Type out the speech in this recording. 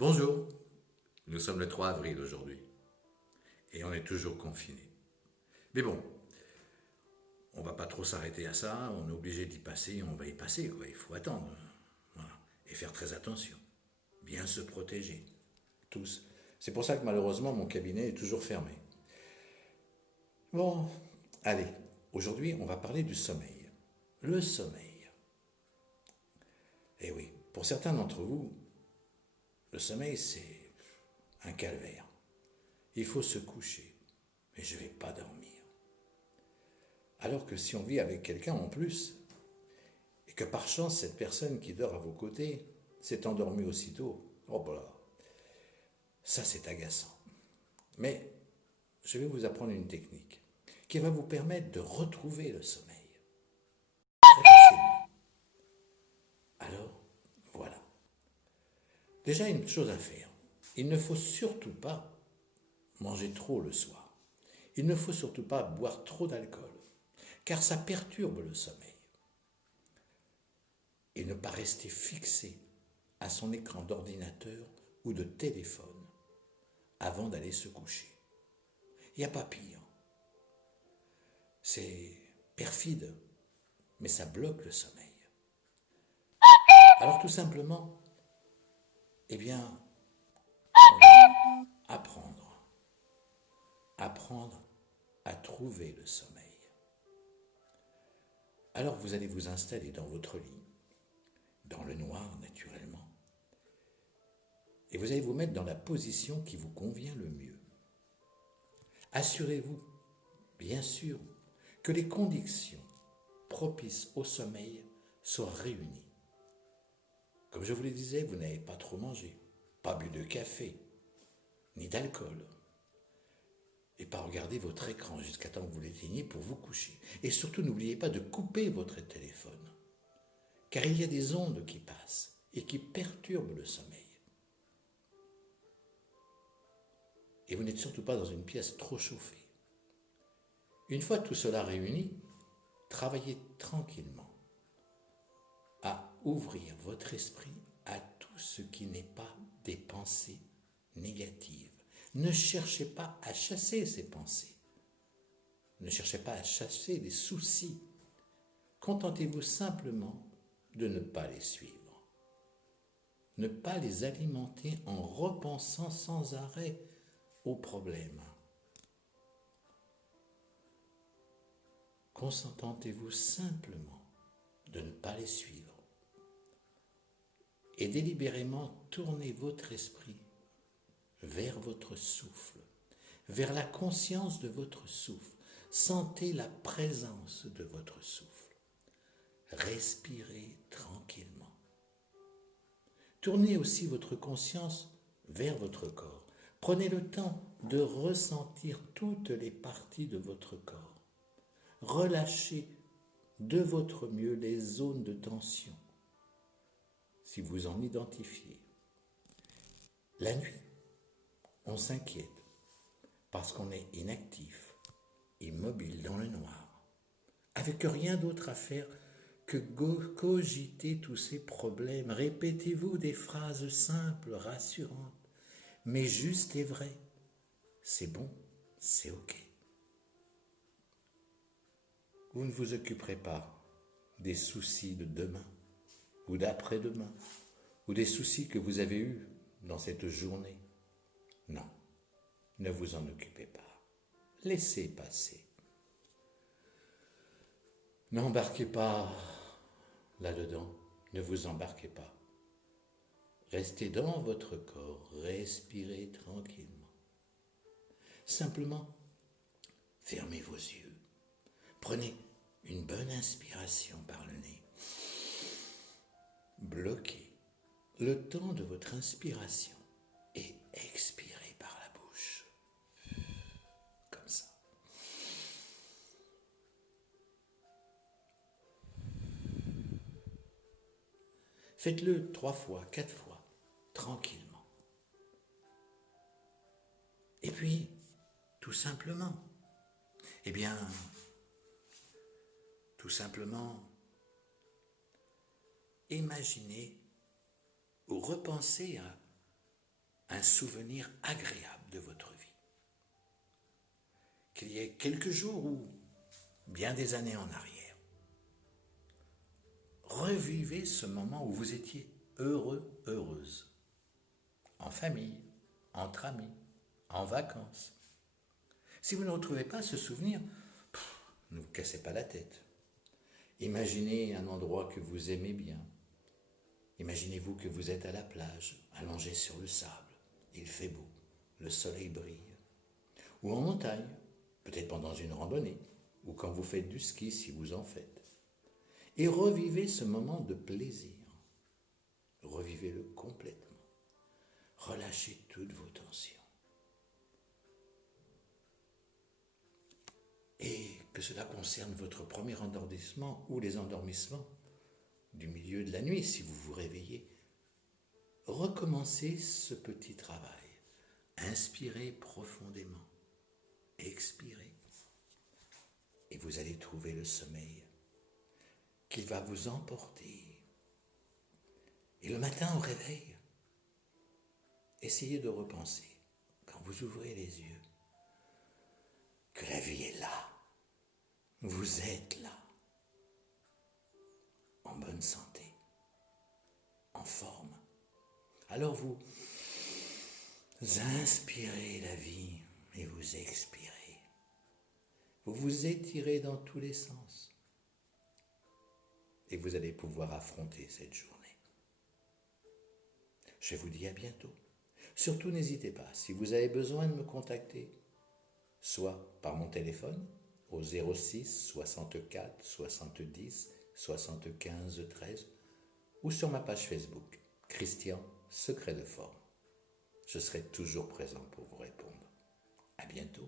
Bonjour, nous sommes le 3 avril aujourd'hui et on est toujours confinés. Mais bon, on va pas trop s'arrêter à ça, on est obligé d'y passer, on va y passer, quoi. Il faut attendre. Voilà. Et faire très attention, bien se protéger, tous. C'est pour ça que malheureusement mon cabinet est toujours fermé. Bon, allez, aujourd'hui on va parler du sommeil. Le sommeil. Eh oui, pour certains d'entre vous, le sommeil c'est un calvaire. Il faut se coucher, mais je ne vais pas dormir. Alors que si on vit avec quelqu'un en plus, et que par chance cette personne qui dort à vos côtés s'est endormie aussitôt, oh voilà, ça c'est agaçant. Mais je vais vous apprendre une technique qui va vous permettre de retrouver le sommeil très facilement. Alors, voilà. Déjà une chose à faire, il ne faut surtout pas manger trop le soir. Il ne faut surtout pas boire trop d'alcool, car ça perturbe le sommeil. Et ne pas rester fixé à son écran d'ordinateur ou de téléphone avant d'aller se coucher. Il n'y a pas pire. C'est perfide, mais ça bloque le sommeil. Alors tout simplement, eh bien, on va apprendre à trouver le sommeil. Alors vous allez vous installer dans votre lit, dans le noir naturellement, et vous allez vous mettre dans la position qui vous convient le mieux. Assurez-vous, bien sûr, que les conditions propices au sommeil soient réunies. Comme je vous le disais, vous n'avez pas trop mangé, pas bu de café, ni d'alcool, et pas regarder votre écran jusqu'à temps que vous l'éteigniez pour vous coucher. Et surtout, n'oubliez pas de couper votre téléphone, car il y a des ondes qui passent et qui perturbent le sommeil. Et vous n'êtes surtout pas dans une pièce trop chauffée. Une fois tout cela réuni, travaillez tranquillement à ouvrir votre esprit à tout ce qui n'est pas des pensées négatives. Ne cherchez pas à chasser ces pensées. Ne cherchez pas à chasser les soucis. Contentez-vous simplement de ne pas les suivre. Ne pas les alimenter en repensant sans arrêt aux problèmes. Contentez-vous simplement de ne pas les suivre et délibérément tournez votre esprit vers votre souffle, vers la conscience de votre souffle. Sentez la présence de votre souffle. Respirez tranquillement. Tournez aussi votre conscience vers votre corps. Prenez le temps de ressentir toutes les parties de votre corps. Relâchez de votre mieux les zones de tension, si vous en identifiez. La nuit, on s'inquiète parce qu'on est inactif, immobile dans le noir, avec rien d'autre à faire que cogiter tous ces problèmes. Répétez-vous des phrases simples, rassurantes, mais justes et vraies. C'est bon, c'est ok. Vous ne vous occuperez pas des soucis de demain ou d'après-demain ou des soucis que vous avez eus dans cette journée. Non, ne vous en occupez pas. Laissez passer. N'embarquez pas là-dedans. Ne vous embarquez pas. Restez dans votre corps. Respirez tranquillement. Simplement, fermez vos yeux. Prenez une bonne inspiration par le nez. Bloquez le temps de votre inspiration et expirez par la bouche. Comme ça. Faites-le 3 fois, 4 fois, tranquillement. Et puis, tout simplement, tout simplement, imaginez ou repensez à un souvenir agréable de votre vie. Qu'il y ait quelques jours ou bien des années en arrière. Revivez ce moment où vous étiez heureux, heureuse. En famille, entre amis, en vacances. Si vous ne retrouvez pas ce souvenir, ne vous cassez pas la tête. Imaginez un endroit que vous aimez bien. Imaginez-vous que vous êtes à la plage, allongé sur le sable. Il fait beau, le soleil brille. Ou en montagne, peut-être pendant une randonnée, ou quand vous faites du ski si vous en faites. Et revivez ce moment de plaisir. Revivez-le complètement. Relâchez toutes vos tensions. Et que cela concerne votre premier endormissement ou les endormissements du milieu de la nuit, si vous vous réveillez, recommencez ce petit travail. Inspirez profondément, expirez, et vous allez trouver le sommeil qui va vous emporter. Et le matin au réveil, essayez de repenser, quand vous ouvrez les yeux, que la vie est là. Vous êtes là, en bonne santé, en forme. Alors vous inspirez la vie et vous expirez. Vous vous étirez dans tous les sens. Et vous allez pouvoir affronter cette journée. Je vous dis à bientôt. Surtout n'hésitez pas, si vous avez besoin de me contacter, soit par mon téléphone au 06 64 70 75 13 ou sur ma page Facebook, Christian Secret de Forme. Je serai toujours présent pour vous répondre. À bientôt.